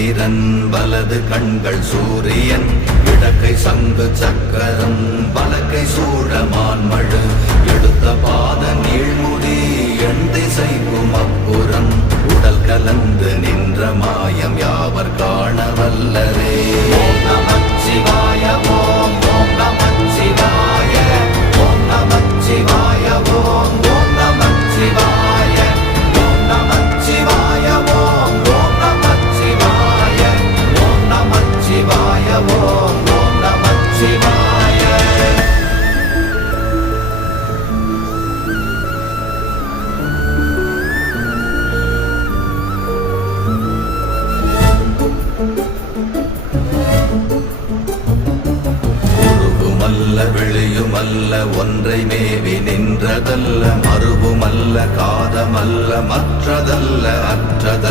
சந்திரன் வலது கண்கள் சூரியன் இடக்கை சங்கு சக்கரம் பலக்கை சூழமான்மழு எடுத்த பாத நீழ்முடி எண் திசைக்கும் அப்புறம் உடல் கலந்து நின்ற மாயம் யாவர் காண வல்லரே. ஓம் நமச்சிவாய ஓம் ஓம் நமச்சிவாய ஓம் நமச்சிவாய ஓம் ஓம் நமச்சிவாய ஓம் நமச்சிவாய ஓம் ஓம் நமச்சிவாய ஓம் நமச்சிவாய ஓம் ஓம் நமச்சிவாய. வெளியுமல்ல ஒன்றை மேவி நின்றதல்ல மறுவுமல்ல காதமல்ல மற்றதல்ல அற்றதல்ல